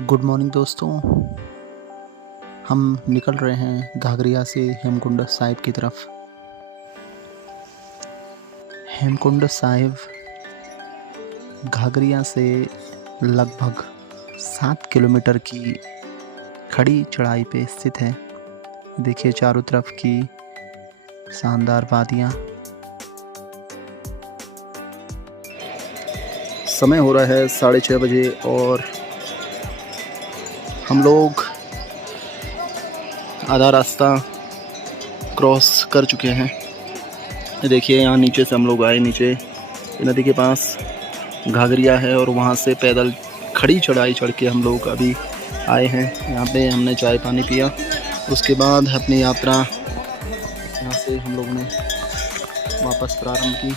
Good morning दोस्तों। हम निकल रहे हैं घाघरिया से हेमकुंड साहिब की तरफ। हेमकुंड साहिब घाघरिया से लगभग 7 किलोमीटर की खड़ी चढ़ाई पे स्थित है। देखिए चारों तरफ की शानदार वादियाँ। समय हो रहा है 6:30 बजे और हम लोग आधा रास्ता क्रॉस कर चुके हैं। देखिए यहाँ नीचे से हम लोग आए, नीचे नदी के पास घाघरिया है और वहाँ से पैदल खड़ी चढ़ाई चढ़ के हम लोग अभी आए हैं। यहाँ पे हमने चाय पानी पिया, उसके बाद अपनी यात्रा यहाँ से हम लोगों ने वापस प्रारंभ की।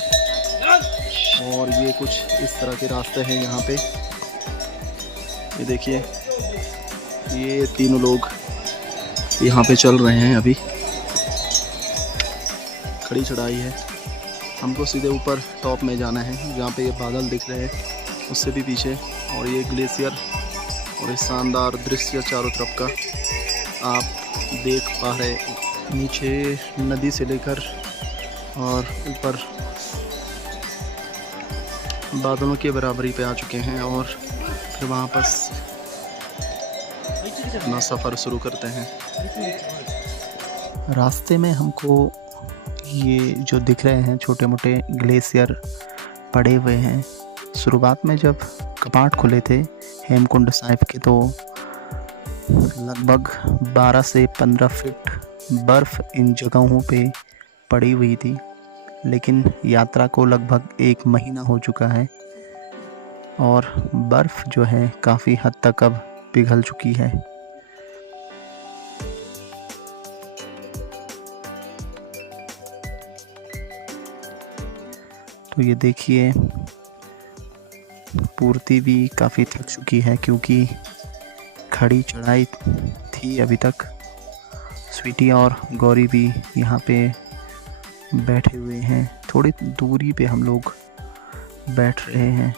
और ये कुछ इस तरह के रास्ते हैं यहाँ पे। ये देखिए ये तीनों लोग यहाँ पे चल रहे हैं। अभी खड़ी चढ़ाई है, हमको सीधे ऊपर टॉप में जाना है जहाँ पे ये बादल दिख रहे हैं, उससे भी पीछे। और ये ग्लेशियर और ये शानदार दृश्य चारों तरफ का आप देख पा रहे। नीचे नदी से लेकर और ऊपर बादलों के बराबरी पे आ चुके हैं और फिर वापस अपना सफ़र शुरू करते हैं। रास्ते में हमको ये जो दिख रहे हैं छोटे मोटे ग्लेशियर पड़े हुए हैं। शुरुआत में जब कपाट खुले थे हेमकुंड साहिब के तो लगभग 12 से 15 फीट बर्फ़ इन जगहों पे पड़ी हुई थी, लेकिन यात्रा को लगभग 1 महीना हो चुका है और बर्फ़ जो है काफ़ी हद तक अब पिघल चुकी है। तो ये देखिए पूर्ति भी काफ़ी थक चुकी है क्योंकि खड़ी चढ़ाई थी अभी तक। स्वीटी और गौरी भी यहाँ पे बैठे हुए हैं, थोड़ी दूरी पे हम लोग बैठ रहे हैं।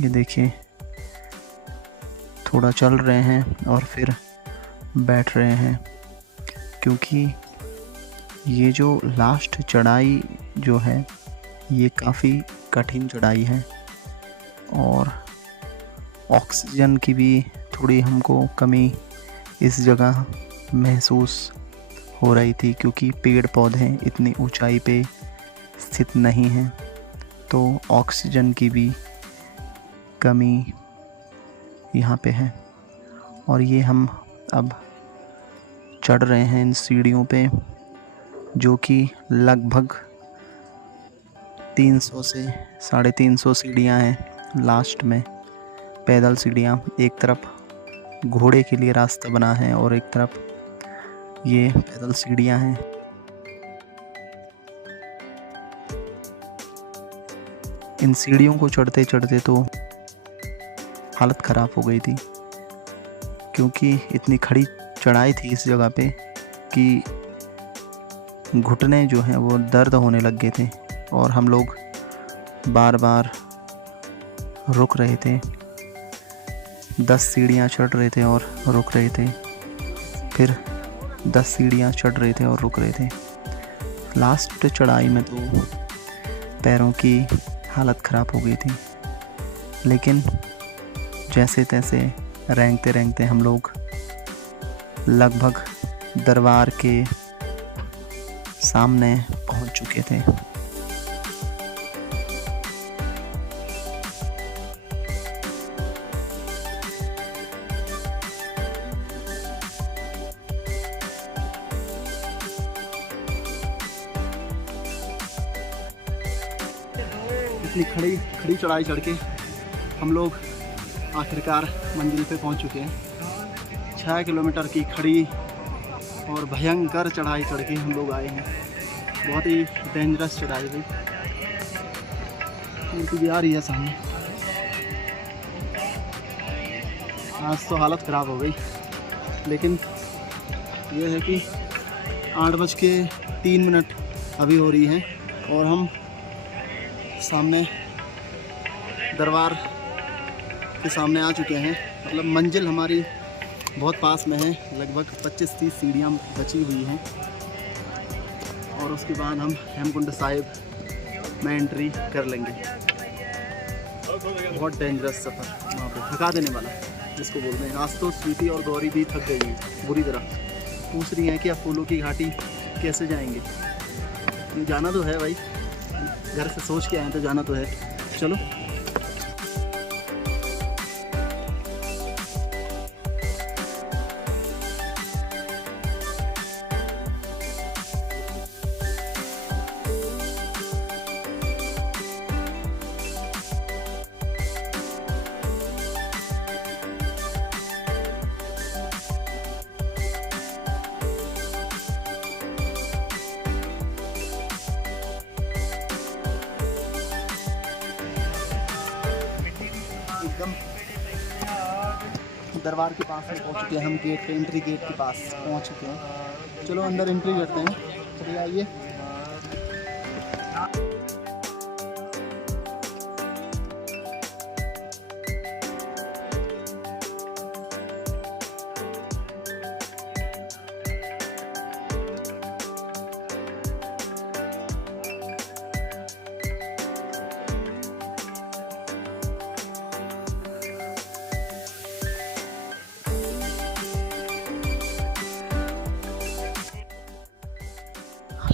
ये देखिए थोड़ा चल रहे हैं और फिर बैठ रहे हैं क्योंकि ये जो लास्ट चढ़ाई जो है ये काफ़ी कठिन चढ़ाई है और ऑक्सीजन की भी थोड़ी हमको कमी इस जगह महसूस हो रही थी क्योंकि पेड़ पौधे इतनी ऊंचाई पे स्थित नहीं हैं, तो ऑक्सीजन की भी कमी यहाँ पे है। और ये हम अब चढ़ रहे हैं इन सीढ़ियों पे जो कि लगभग 300 से 350 सीढ़ियाँ हैं। लास्ट में पैदल सीढ़ियाँ, एक तरफ घोड़े के लिए रास्ता बना है और एक तरफ ये पैदल सीढ़ियाँ हैं। इन सीढ़ियों को चढ़ते चढ़ते तो हालत ख़राब हो गई थी क्योंकि इतनी खड़ी चढ़ाई थी इस जगह पे कि घुटने जो हैं वो दर्द होने लग गए थे और हम लोग बार बार रुक रहे थे। 10 सीढ़ियाँ चढ़ रहे थे और रुक रहे थे, फिर 10 सीढ़ियाँ चढ़ रहे थे और रुक रहे थे। लास्ट चढ़ाई में तो पैरों की हालत ख़राब हो गई थी, लेकिन जैसे तैसे रेंगते रेंगते हम लोग लगभग दरबार के सामने पहुंच चुके थे। इतनी खड़ी चढ़ाई चढ़ के हम लोग आखिरकार मंजिल पे पहुंच चुके हैं। 6 किलोमीटर की खड़ी और भयंकर चढ़ाई चढ़ के हम लोग आए हैं। बहुत ही डेंजरस चढ़ाई थी। मूर्ति भी आ रही है सामने। आज तो हालत ख़राब हो गई, लेकिन यह है कि 8:03 अभी हो रही है और हम सामने दरबार के सामने आ चुके हैं। मतलब मंजिल हमारी बहुत पास में है, लगभग 25-30 सीढ़ियाँ बची हुई हैं और उसके बाद हम हेमकुंड साहिब में एंट्री कर लेंगे। बहुत डेंजरस सफ़र वहाँ पे, थका देने वाला जिसको बोलते हैं। आज तो स्वीटी और गौरी भी थक गई है बुरी तरह, पूछ रही हैं कि अब फूलों की घाटी कैसे जाएंगे। जाना तो है भाई, घर से सोच के आए तो जाना तो है। चलो एकदम दरबार के पास में पहुंच चुके हैं हम। गेट पे, एंट्री गेट के पास पहुंच चुके हैं। चलो अंदर एंट्री करते हैं। चलिए आइए।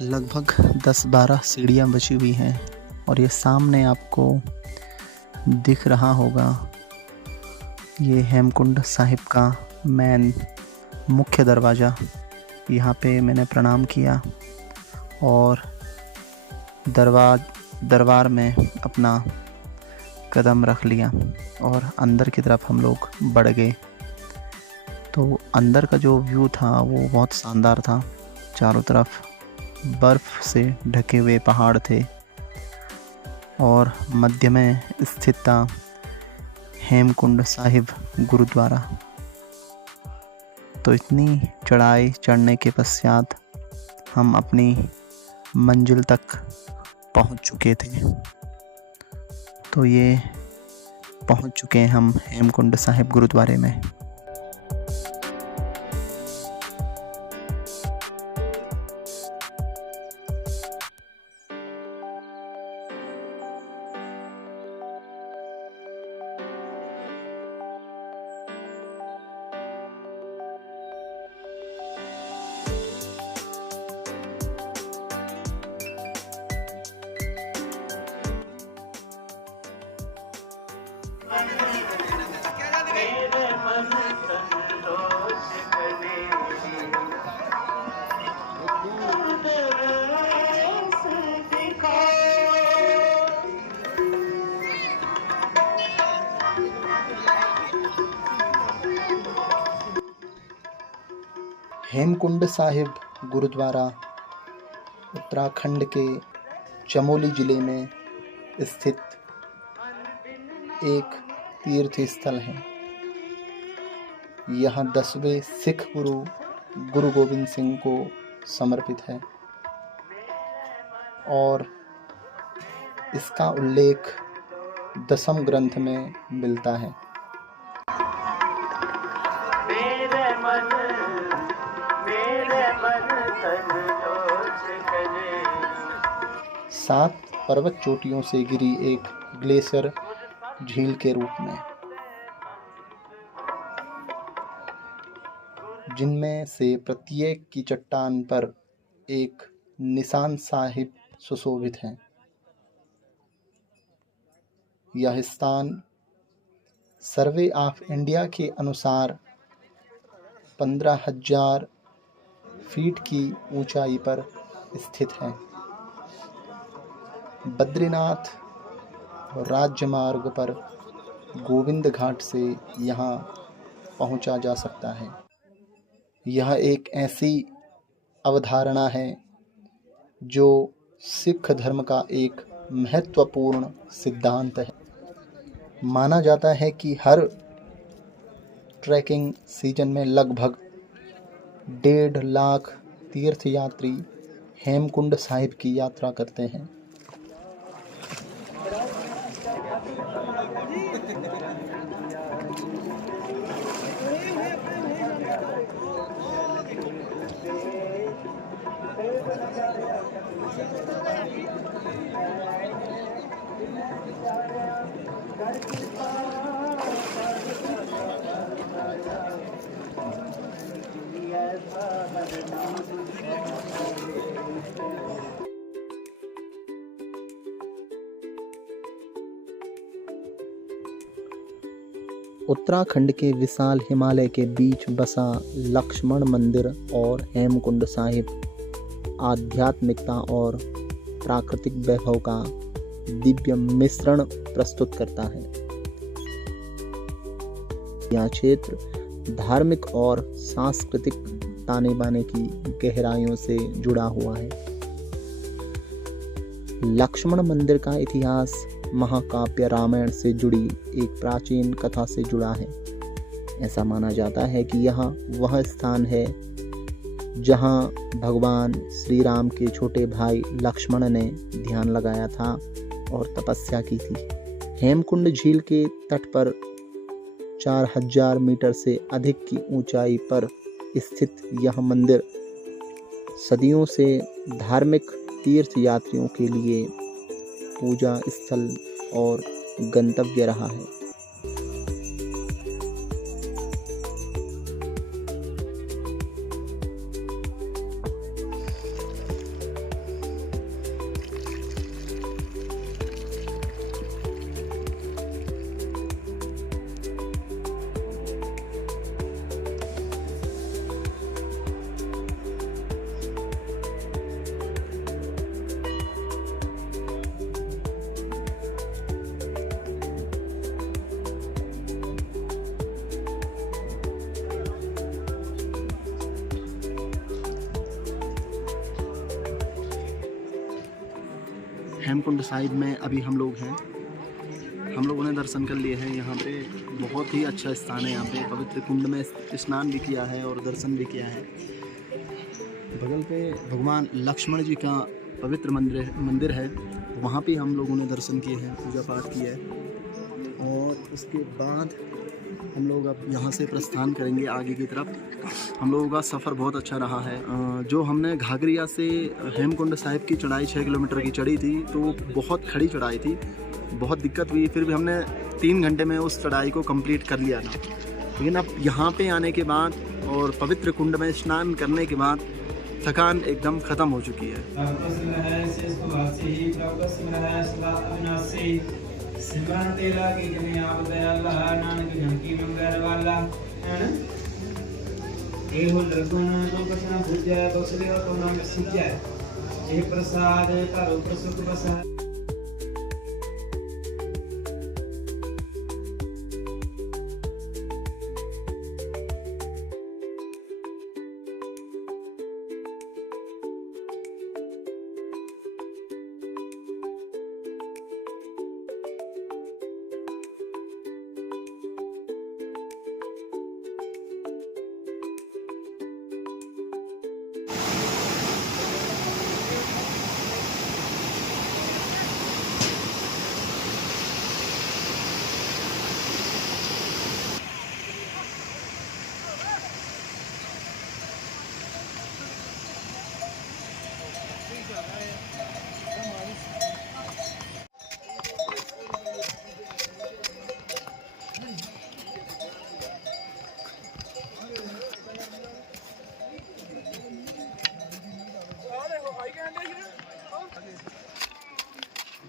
लगभग 10-12 सीढ़ियाँ बची हुई हैं और ये सामने आपको दिख रहा होगा, ये हेमकुंड साहिब का मेन मुख्य दरवाज़ा। यहाँ पे मैंने प्रणाम किया और दरबार में अपना कदम रख लिया और अंदर की तरफ हम लोग बढ़ गए। तो अंदर का जो व्यू था वो बहुत शानदार था। चारों तरफ बर्फ़ से ढके हुए पहाड़ थे और मध्य में स्थित था हेमकुंड साहिब गुरुद्वारा। तो इतनी चढ़ाई चढ़ने के पश्चात हम अपनी मंजिल तक पहुंच चुके थे। तो ये पहुंच चुके हैं हम हेमकुंड साहिब गुरुद्वारे में। हेमकुंड साहिब गुरुद्वारा उत्तराखंड के चमोली ज़िले में स्थित एक तीर्थ स्थल है। यह 10वें सिख गुरु गोविंद सिंह को समर्पित है और इसका उल्लेख दशम ग्रंथ में मिलता है। सात पर्वत चोटियों से घिरी एक ग्लेशियर झील के रूप में, जिनमें से प्रत्येक की चट्टान पर एक निशान साहिब सुशोभित है। यह स्थान सर्वे ऑफ इंडिया के अनुसार 15,000 फीट की ऊंचाई पर स्थित है। बद्रीनाथ राजमार्ग पर गोविंद घाट से यहाँ पहुँचा जा सकता है। यह एक ऐसी अवधारणा है जो सिख धर्म का एक महत्वपूर्ण सिद्धांत है। माना जाता है कि हर ट्रैकिंग सीजन में लगभग 1.5 लाख तीर्थयात्री हेमकुंड साहिब की यात्रा करते हैं। उत्तराखंड के विशाल हिमालय के बीच बसा लक्ष्मण मंदिर और हेमकुंड साहिब आध्यात्मिकता और प्राकृतिक वैभव का दिव्य मिश्रण प्रस्तुत करता है। यह क्षेत्र धार्मिक और सांस्कृतिक ताने बाने की गहराइयों से जुड़ा हुआ है। लक्ष्मण मंदिर का इतिहास महाकाव्य रामायण से जुड़ी एक प्राचीन कथा से जुड़ा है। ऐसा माना जाता है कि यह वह स्थान है जहां भगवान श्री राम के छोटे भाई लक्ष्मण ने ध्यान लगाया था और तपस्या की थी। हेमकुंड झील के तट पर 4000 मीटर से अधिक की ऊंचाई पर स्थित यह मंदिर सदियों से धार्मिक तीर्थ यात्रियों के लिए पूजा स्थल और गंतव्य रहा है। हेमकुंड साहिब में अभी हम लोग हैं। हम लोगों ने दर्शन कर लिए हैं। यहाँ पे बहुत ही अच्छा स्थान है। यहाँ पे पवित्र कुंड में स्नान भी किया है और दर्शन भी किया है। बगल पे भगवान लक्ष्मण जी का पवित्र मंदिर है। वहाँ पे हम लोगों ने दर्शन किए हैं, पूजा पाठ किया है और उसके बाद हम लोग अब यहाँ से प्रस्थान करेंगे आगे की तरफ। हम लोगों का सफ़र बहुत अच्छा रहा है। जो हमने घाघरिया से हेमकुंड साहिब की चढ़ाई 6 किलोमीटर की चढ़ी थी, तो बहुत खड़ी चढ़ाई थी, बहुत दिक्कत हुई। फिर भी हमने 3 घंटे में उस चढ़ाई को कंप्लीट कर लिया था। लेकिन अब यहाँ पे आने के बाद और पवित्र कुंड में स्नान करने के बाद थकान एकदम ख़त्म हो चुकी है। सिमरन तेला की जने आप दयाला नानक जंकी मंगर वाला है ना। ए हो लगन तो कसना भुजा बसले तो नाम सिजा ए प्रसाद तारो प्रसुख बसा।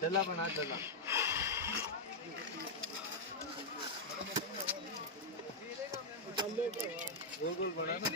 डला बना डला गोल बना ना।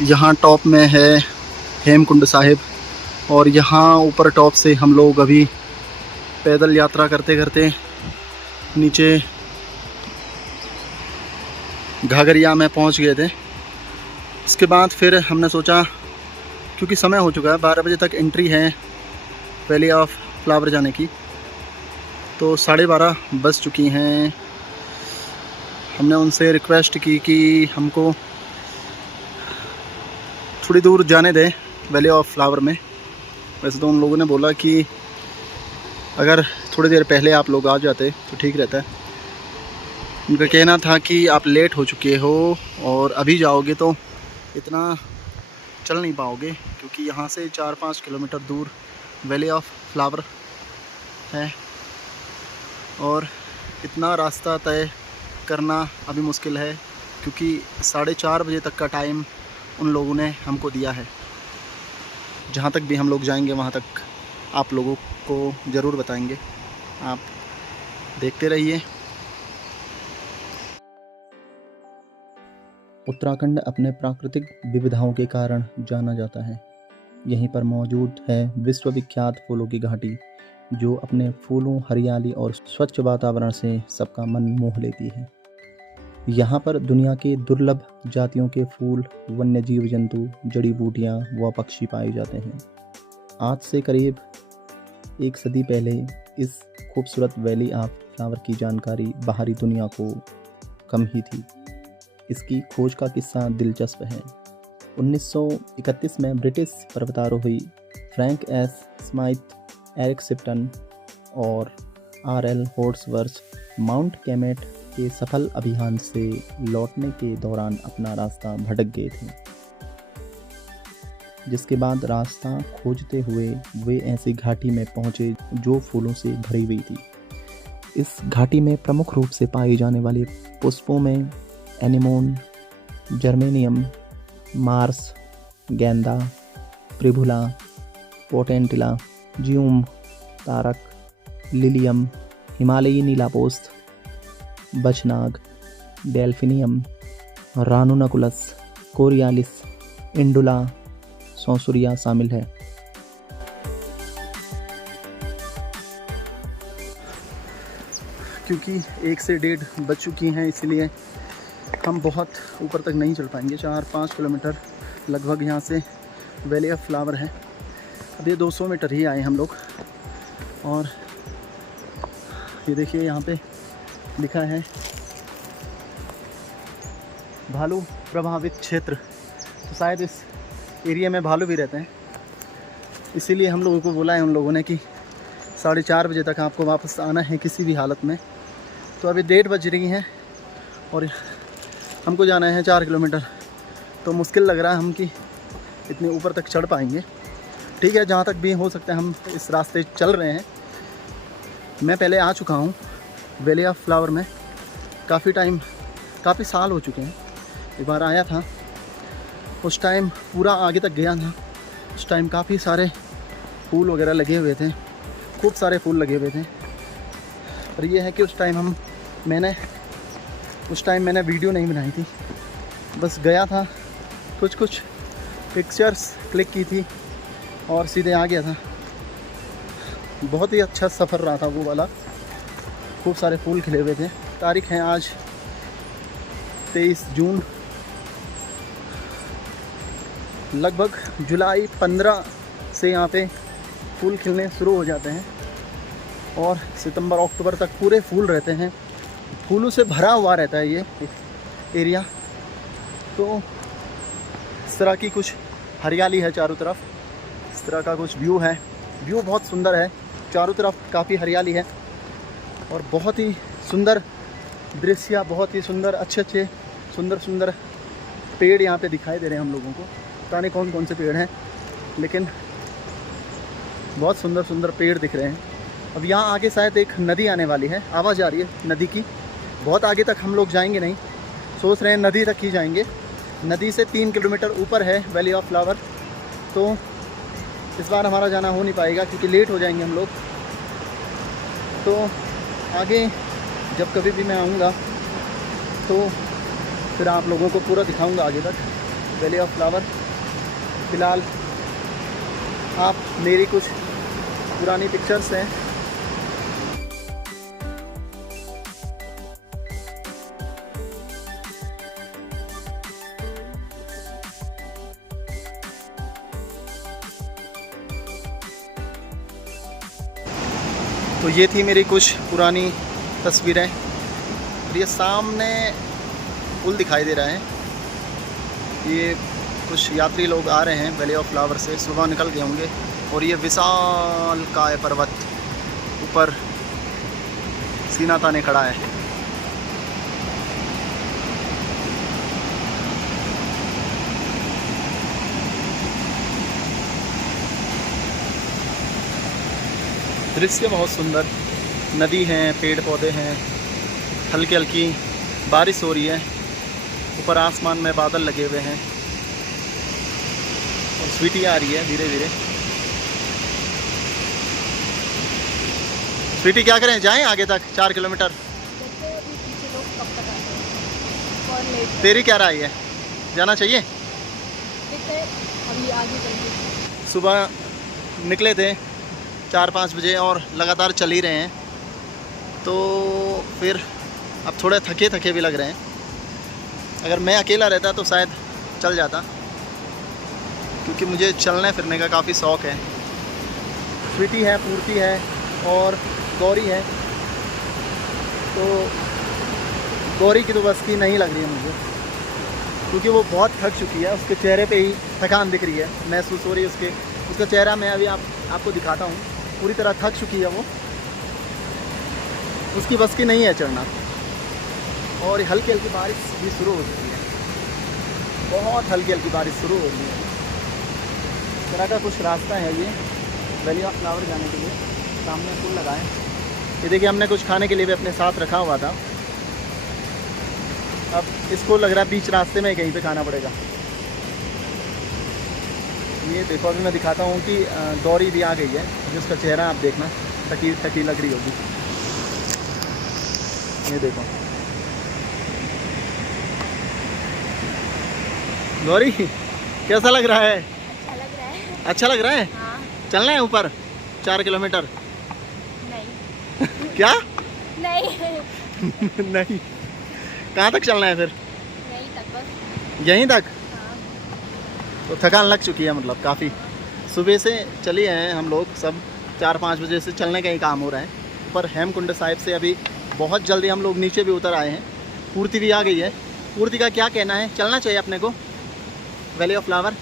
यहाँ टॉप में है हेमकुंड साहिब और यहाँ ऊपर टॉप से हम लोग अभी पैदल यात्रा करते करते नीचे घाघरिया में पहुँच गए थे। इसके बाद फिर हमने सोचा, क्योंकि समय हो चुका है, 12 बजे तक एंट्री है वैली ऑफ फ्लावर जाने की, तो 12:30 बज चुकी हैं। हमने उनसे रिक्वेस्ट की कि हमको थोड़ी दूर जाने दें वैली ऑफ फ्लावर में। वैसे तो उन लोगों ने बोला कि अगर थोड़ी देर पहले आप लोग आ जाते तो ठीक रहता है। उनका कहना था कि आप लेट हो चुके हो और अभी जाओगे तो इतना चल नहीं पाओगे, क्योंकि यहाँ से 4-5 किलोमीटर दूर वैली ऑफ फ्लावर है और इतना रास्ता तय करना अभी मुश्किल है, क्योंकि 4:30 बजे तक का टाइम उन लोगों ने हमको दिया है। जहाँ तक भी हम लोग जाएंगे वहाँ तक आप लोगों को ज़रूर बताएंगे, आप देखते रहिए। उत्तराखंड अपने प्राकृतिक विविधताओं के कारण जाना जाता है। यहीं पर मौजूद है विश्वविख्यात फूलों की घाटी, जो अपने फूलों, हरियाली और स्वच्छ वातावरण से सबका मन मोह लेती है। यहाँ पर दुनिया के दुर्लभ जातियों के फूल, वन्य जीव जंतु, जड़ी बूटियाँ व पक्षी पाए जाते हैं। आज से करीब 1 सदी पहले इस खूबसूरत वैली ऑफ फ्लावर की जानकारी बाहरी दुनिया को कम ही थी। इसकी खोज का किस्सा दिलचस्प है। 1931 में ब्रिटिश पर्वतारोही Frank S Smythe, Eric Shipton और आर.एल. होर्सवर्थ माउंट कैमेट के सफल अभियान से लौटने के दौरान अपना रास्ता भटक गए थे, जिसके बाद रास्ता खोजते हुए वे ऐसी घाटी में पहुंचे जो फूलों से भरी हुई थी। इस घाटी में प्रमुख रूप से पाए जाने वाले पुष्पों में एनिमोन, जर्मेनियम, मार्स, गेंदा, प्रिभुला, पोटेंटिला, जियूम, तारक, लिलियम, हिमालयी नीलापोस्त, बचनाग, डेल्फिनियम, रानुनकुलस, कोरियालिस, इंडुला, सौंसुरिया शामिल है। क्योंकि 1 से 1:30 बज चुकी हैं, इसलिए हम बहुत ऊपर तक नहीं चल पाएंगे। 4-5 किलोमीटर लगभग यहाँ से वैली ऑफ फ्लावर है। अब ये 200 मीटर ही आए हम लोग। और ये देखिए यहाँ पे लिखा है भालू प्रभावित क्षेत्र, तो शायद इस एरिया में भालू भी रहते हैं, इसीलिए हम लोगों को बोला है उन लोगों ने कि 4:30 बजे तक आपको वापस आना है किसी भी हालत में। तो अभी 1:30 बज रही हैं और हमको जाना है 4 किलोमीटर, तो मुश्किल लग रहा है हम कि इतने ऊपर तक चढ़ पाएंगे। ठीक है, जहाँ तक भी हो सकता है हम इस रास्ते चल रहे हैं। मैं पहले आ चुका हूँ वैली ऑफ फ्लावर में, काफ़ी साल हो चुके हैं। एक बार आया था, उस टाइम पूरा आगे तक गया था। उस टाइम काफ़ी सारे फूल वगैरह लगे हुए थे, खूब सारे फूल लगे हुए थे। पर यह है कि उस टाइम मैंने वीडियो नहीं बनाई थी, बस गया था, कुछ पिक्चर्स क्लिक की थी और सीधे आ गया था। बहुत ही अच्छा सफ़र रहा था वो वाला, खूब सारे फूल खिले हुए थे। तारीख है आज 23 जून, लगभग जुलाई 15 से यहाँ पे फूल खिलने शुरू हो जाते हैं और सितंबर अक्टूबर तक पूरे फूल रहते हैं। फूलों से भरा हुआ रहता है ये एरिया। तो इस तरह की कुछ हरियाली है चारों तरफ, इस तरह का कुछ व्यू है। व्यू बहुत सुंदर है, चारों तरफ काफ़ी हरियाली है और बहुत ही सुंदर दृश्य, बहुत ही सुंदर, अच्छे सुंदर पेड़ यहाँ पे दिखाई दे रहे हैं हम लोगों को। पता नहीं कौन कौन से पेड़ हैं, लेकिन बहुत सुंदर पेड़ दिख रहे हैं। अब यहाँ आगे शायद एक नदी आने वाली है, आवाज़ आ रही है नदी की। बहुत आगे तक हम लोग जाएंगे नहीं, सोच रहे हैं नदी तक ही जाएंगे। नदी से 3 किलोमीटर ऊपर है वैली ऑफ फ्लावर। तो इस बार हमारा जाना हो नहीं पाएगा क्योंकि लेट हो जाएंगे हम लोग। तो आगे जब कभी भी मैं आऊँगा तो फिर आप लोगों को पूरा दिखाऊंगा आगे तक वैली ऑफ फ्लावर। फ़िलहाल आप मेरी कुछ पुरानी पिक्चर्स हैं, तो ये थी मेरी कुछ पुरानी तस्वीरें। और ये सामने पुल दिखाई दे रहा है, ये कुछ यात्री लोग आ रहे हैं वैली ऑफ फ्लावर से, सुबह निकल गए होंगे। और ये विशाल काय पर्वत ऊपर सीना ताने खड़ा है। दृश्य बहुत सुंदर, नदी है, पेड़ पौधे हैं, हल्की हल्की बारिश हो रही है, ऊपर आसमान में बादल लगे हुए हैं और स्वीटी आ रही है धीरे धीरे। स्वीटी क्या करें, जाएं आगे तक 4 किलोमीटर? तेरी क्या राय है, जाना चाहिए? सुबह निकले थे 4-5 बजे और लगातार चल ही रहे हैं, तो फिर अब थोड़े थके थके भी लग रहे हैं। अगर मैं अकेला रहता तो शायद चल जाता, क्योंकि मुझे चलने फिरने का काफ़ी शौक़ है। स्वीटी है, पूर्ति है और गौरी है। तो गौरी की तो बस की नहीं लग रही है मुझे, क्योंकि वो बहुत थक चुकी है, उसके चेहरे पे ही थकान दिख रही है, महसूस हो रही है उसका चेहरा। मैं अभी आपको दिखाता हूँ, पूरी तरह थक चुकी है वो, उसकी बस की नहीं है चढ़ना। और हल्की हल्की बारिश भी शुरू हो चुकी है, बहुत हल्की हल्की बारिश शुरू हो रही है। इस तरह का कुछ रास्ता है ये वैली ऑफ फ्लावर जाने के लिए। सामने पुल लगा है, ये देखिए हमने कुछ खाने के लिए भी अपने साथ रखा हुआ था। अब इसको लग रहा है बीच रास्ते में कहीं पे खाना पड़ेगा। ये देखो, अभी मैं दिखाता हूँ कि गौरी भी आ गई है, जिसका चेहरा आप देखना थकी थकी लग रही होगी। ये देखो गौरी, कैसा लग रहा है? अच्छा लग रहा है। अच्छा लग रहा है? हाँ। चलना है ऊपर 4 किलोमीटर? नहीं। क्या? नहीं। नहीं, कहाँ तक चलना है फिर? यहीं तक बस। यहीं तक? हाँ। तो थकान लग चुकी है, मतलब काफ़ी। सुबह से चले हैं हम लोग सब, 4-5 बजे से चलने का ही काम हो रहा है। ऊपर हेमकुंड साहिब से अभी बहुत जल्दी हम लोग नीचे भी उतर आए हैं। पूर्ति भी आ गई है। पूर्ति का क्या कहना है, चलना चाहिए अपने को वैली ऑफ फ्लावर?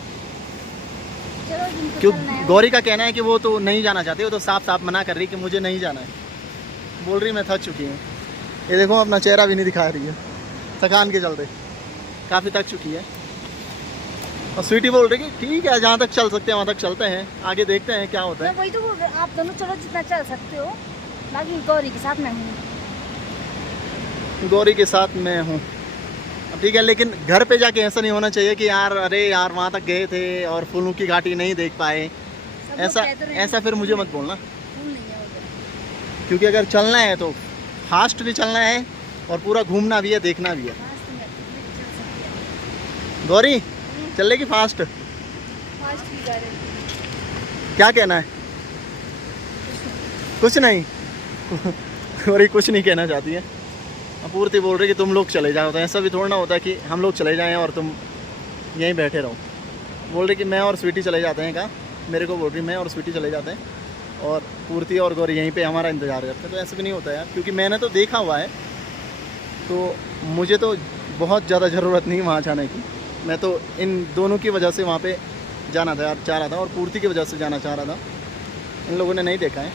चलो जिनको क्यों? चलना है। गौरी का कहना है कि वो तो नहीं जाना चाहती, वो तो साफ साफ मना कर रही कि मुझे नहीं जाना है, बोल रही मैं थक चुकी हूँ। ये देखो अपना चेहरा भी नहीं दिखा रही है थकान के चलते, काफ़ी थक चुकी है। और स्वीटी बोल रही कि ठीक है, जहाँ तक चल सकते हैं वहाँ तक चलते हैं, आगे देखते हैं क्या होता है। वही तो बोल रहे, आप दोनों चलो जितना चल सकते हो, बाकी गौरी के साथ मैं हूँ। गौरी के साथ मैं हूँ, अब ठीक है, लेकिन घर पे जाके ऐसा नहीं होना चाहिए कि यार अरे यार वहाँ तक गए थे और फूलों की घाटी नहीं देख पाए। ऐसा फिर मुझे मत बोलना, क्योंकि अगर चलना है तो फास्ट भी चलना है और पूरा घूमना भी है, देखना भी है। गौरी चलेगी फास्ट? क्या कहना है? कुछ नहीं। गौरी कुछ नहीं कहना चाहती है। पूर्ति बोल रही कि तुम लोग चले जाओ, तो ऐसा भी थोड़ा ना होता है कि हम लोग चले जाएं और तुम यहीं बैठे रहो। बोल रही कि मैं और स्वीटी चले जाते हैं। कहा? मेरे को बोल रही मैं और स्वीटी चले जाते हैं और पूर्ति और गौरी यहीं पे हमारा इंतज़ार करते हैं। तो ऐसा भी नहीं होता यार, क्योंकि मैंने तो देखा हुआ है, तो मुझे तो बहुत ज़्यादा ज़रूरत नहीं वहाँ जाने की। मैं तो इन दोनों की वजह से वहाँ पे जाना चाह रहा था और पूर्ति की वजह से जाना चाह रहा था। इन लोगों ने नहीं देखा है।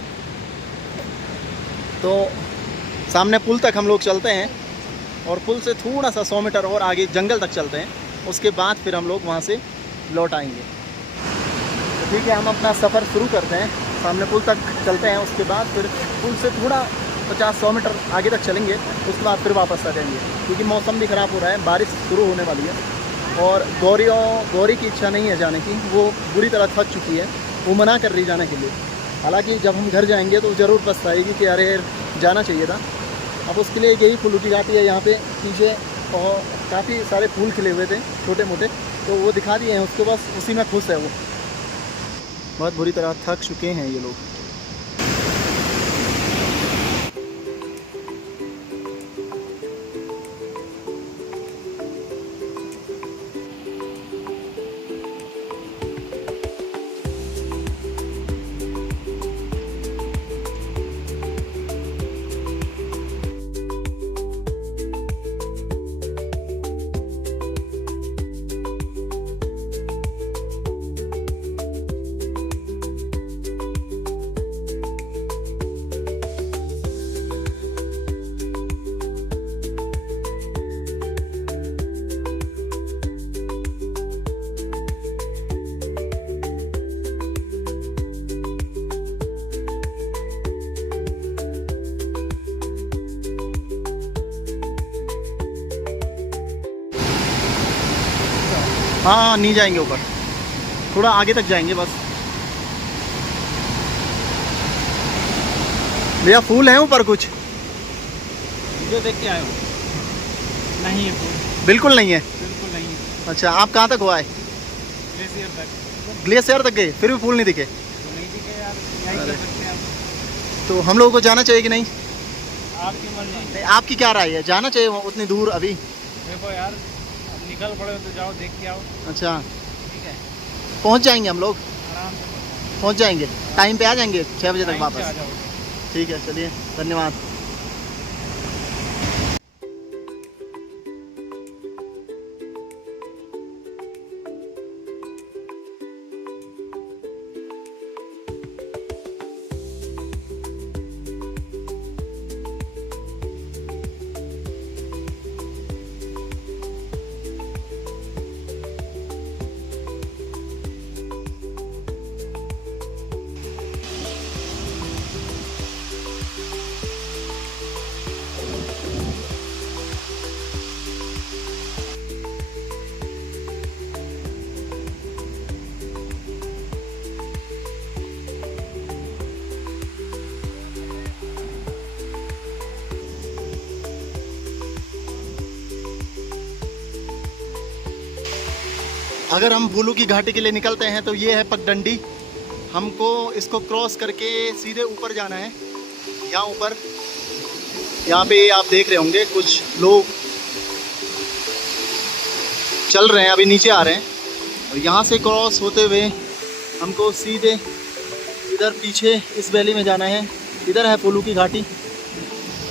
तो सामने पुल तक हम लोग चलते हैं और पुल से थोड़ा सा 100 मीटर और आगे जंगल तक चलते हैं, उसके बाद फिर हम लोग वहाँ से लौट आएंगे। तो ठीक है, हम अपना सफ़र शुरू करते हैं। सामने पुल तक चलते हैं, उसके बाद फिर पुल से थोड़ा 50-100 मीटर आगे तक चलेंगे, उसके बाद फिर वापस आ जाएंगे, क्योंकि मौसम भी ख़राब हो रहा है, बारिश शुरू होने वाली है। और गौरी की इच्छा नहीं है जाने की, वो बुरी तरह थक चुकी है, वो मना कर रही जाने के लिए। हालांकि जब हम घर जाएंगे तो ज़रूर पछताएगी कि अरे जाना चाहिए था। अब उसके लिए यही फूलों की घाटी है यहाँ पे पीछे, और काफ़ी सारे फूल खिले हुए थे छोटे मोटे, तो वो दिखा दिए हैं उसके, बस उसी में खुश है वो। बहुत बुरी तरह थक चुके हैं ये लोग। हाँ नहीं जाएंगे ऊपर, थोड़ा आगे तक जाएंगे बस। भैया फूल है ऊपर कुछ? जो देख के आए हो? नहीं है फूल, बिल्कुल नहीं है। बिल्कुल नहीं है। अच्छा, आप कहाँ तक हुआ है? ग्लेशियर तक। ग्लेशियर तक गए, फिर भी फूल नहीं दिखे? तो नहीं दिखे यार, यही अरे। कर सकते हैं आप। तो हम लोगों को जाना चाहिए कि नहीं? आपकी मर्जी। नहीं, आपकी क्या राय है, जाना चाहिए वहाँ उतनी दूर अभी? देखो यार, अब निकल पड़े हो तो जाओ, देख के आओ। अच्छा, ठीक है, पहुँच जाएंगे हम लोग? आराम से पहुँच जाएंगे, टाइम पे आ जाएंगे 6 बजे तक टाइम से आ वापस? जाओ। ठीक है, चलिए, धन्यवाद। अगर हम भूलू की घाटी के लिए निकलते हैं तो ये है पगडंडी। हमको इसको क्रॉस करके सीधे ऊपर जाना है। यहाँ ऊपर, यहाँ पे आप देख रहे होंगे कुछ लोग चल रहे हैं, अभी नीचे आ रहे हैं। और यहाँ से क्रॉस होते हुए हमको सीधे इधर पीछे इस वैली में जाना है। इधर है भूलू की घाटी।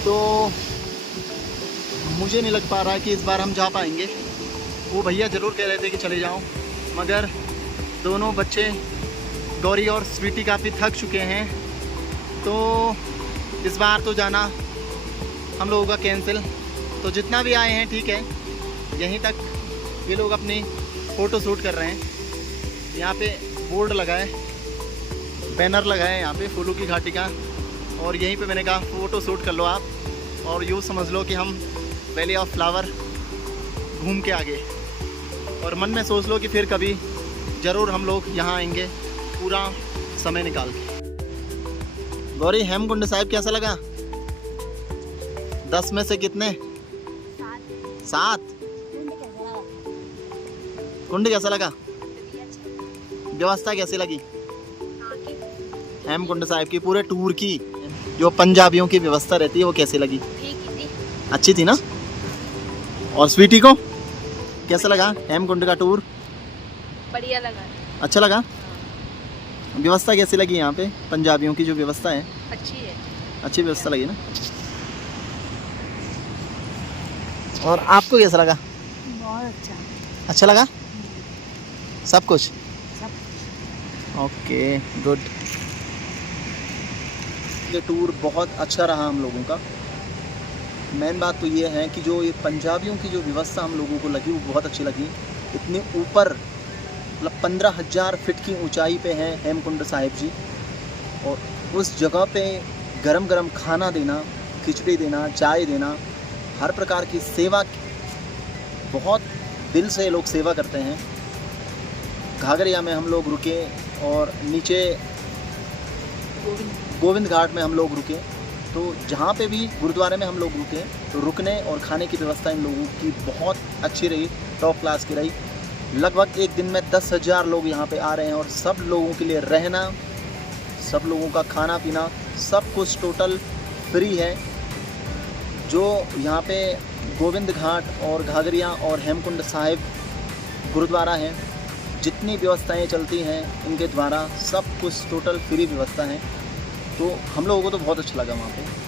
तो मुझे नहीं लग पा रहा है कि इस बार हम जा पाएंगे। वो भैया ज़रूर कह रहे थे कि चले जाओ, मगर दोनों बच्चे गौरी और स्वीटी काफ़ी थक चुके हैं, तो इस बार तो जाना हम लोगों का कैंसिल। तो जितना भी आए हैं ठीक है, यहीं तक ये लोग अपनी फ़ोटो शूट कर रहे हैं। यहाँ पे बोर्ड लगा है, बैनर लगा है यहाँ पे फूलू की घाटी का, और यहीं पे मैंने कहा फ़ोटो शूट कर लो आप। और यूँ समझ लो कि हम वैली ऑफ फ्लावर घूम के आ गए। और मन में सोच लो कि फिर कभी ज़रूर हम लोग यहाँ आएंगे, पूरा समय निकाल के। गौरी, हेमकुंड साहिब कैसा लगा? 10 में से कितने? 7। कुंड कैसा लगा? व्यवस्था कैसी लगी हेमकुंड साहिब की पूरे टूर की? जो पंजाबियों की व्यवस्था रहती है वो कैसी लगी? अच्छी थी ना? और स्वीटी को कैसा लगा हेमकुंड का टूर? बढ़िया लगा। अच्छा लगा? व्यवस्था कैसी लगी यहाँ पे? पंजाबियों की जो व्यवस्था है अच्छी है। अच्छी व्यवस्था लगी ना? और आपको कैसा लगा? बहुत अच्छा। अच्छा लगा सब कुछ? सब। Okay, good. ये टूर बहुत अच्छा रहा हम लोगों का। मेन बात तो ये है कि जो ये पंजाबियों की जो व्यवस्था हम लोगों को लगी वो बहुत अच्छी लगी। इतने ऊपर, मतलब 15,000 फीट की ऊंचाई पे है हेमकुंड साहिब जी, और उस जगह पे गरम गरम खाना देना, खिचड़ी देना, चाय देना, हर प्रकार की सेवा, बहुत दिल से लोग सेवा करते हैं। घाघरिया में हम लोग रुके और नीचे गोविंद घाट में हम लोग रुके। तो जहाँ पे भी गुरुद्वारे में हम लोग रुके तो रुकने और खाने की व्यवस्था इन लोगों की बहुत अच्छी रही, टॉप क्लास की रही। लगभग एक दिन में 10,000 लोग यहाँ पे आ रहे हैं और सब लोगों के लिए रहना, सब लोगों का खाना पीना, सब कुछ टोटल फ्री है। जो यहाँ पे गोविंद घाट और घाघरिया और हेमकुंड साहिब गुरुद्वारा है, जितनी व्यवस्थाएं चलती हैं इनके द्वारा, सब कुछ टोटल फ्री व्यवस्था है। तो हम लोगों को तो बहुत अच्छा लगा वहाँ पे।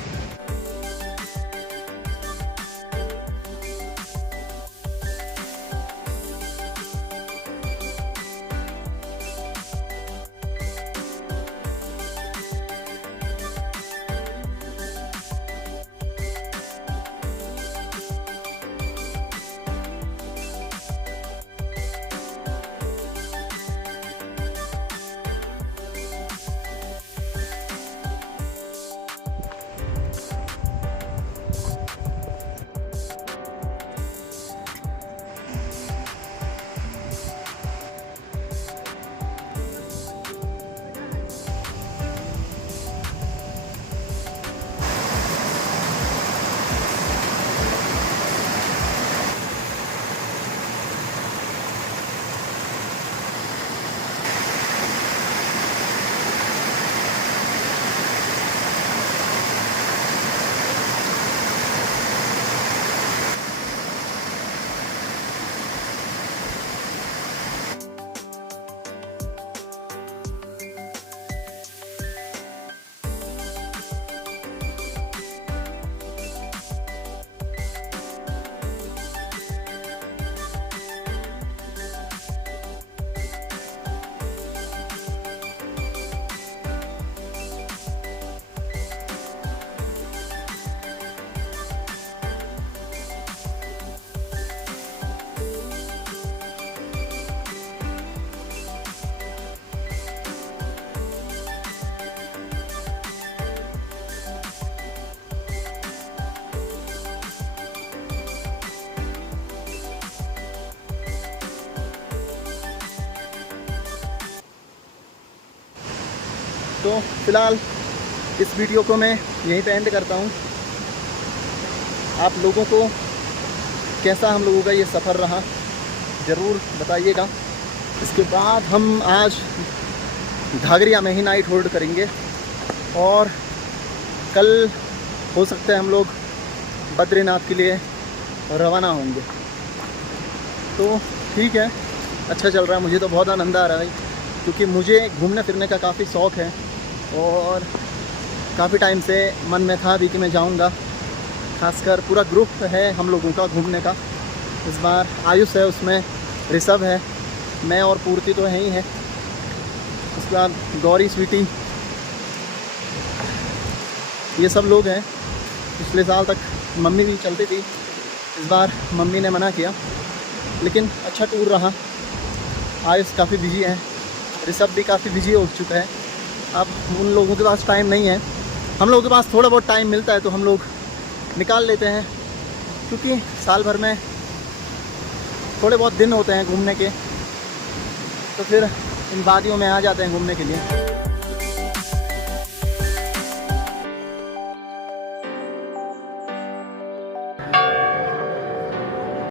तो फ़िलहाल इस वीडियो को मैं यहीं पे एंड करता हूँ। आप लोगों को कैसा हम लोगों का ये सफ़र रहा ज़रूर बताइएगा। इसके बाद हम आज घाघरिया में ही नाइट होल्ड करेंगे और कल हो सकता है हम लोग बद्रीनाथ के लिए रवाना होंगे। तो ठीक है, अच्छा चल रहा है, मुझे तो बहुत आनंद आ रहा है क्योंकि मुझे घूमने फिरने का काफ़ी शौक़ है और काफ़ी टाइम से मन में था भी कि मैं जाऊंगा। खासकर पूरा ग्रुप है हम लोगों का घूमने का। इस बार आयुष है, उसमें ऋषभ है, मैं और पूर्ति तो है ही है, उसके बाद गौरी, स्वीटी, ये सब लोग हैं। पिछले साल तक मम्मी भी चलती थी, इस बार मम्मी ने मना किया, लेकिन अच्छा टूर रहा। आयुष काफ़ी बिजी है, ऋषभ भी काफ़ी बिजी हो चुका है। अब उन लोगों के पास टाइम नहीं है, हम लोगों के पास थोड़ा बहुत टाइम मिलता है तो हम लोग निकाल लेते हैं, क्योंकि साल भर में थोड़े बहुत दिन होते हैं घूमने के, तो फिर इन वादियों में आ जाते हैं घूमने के लिए।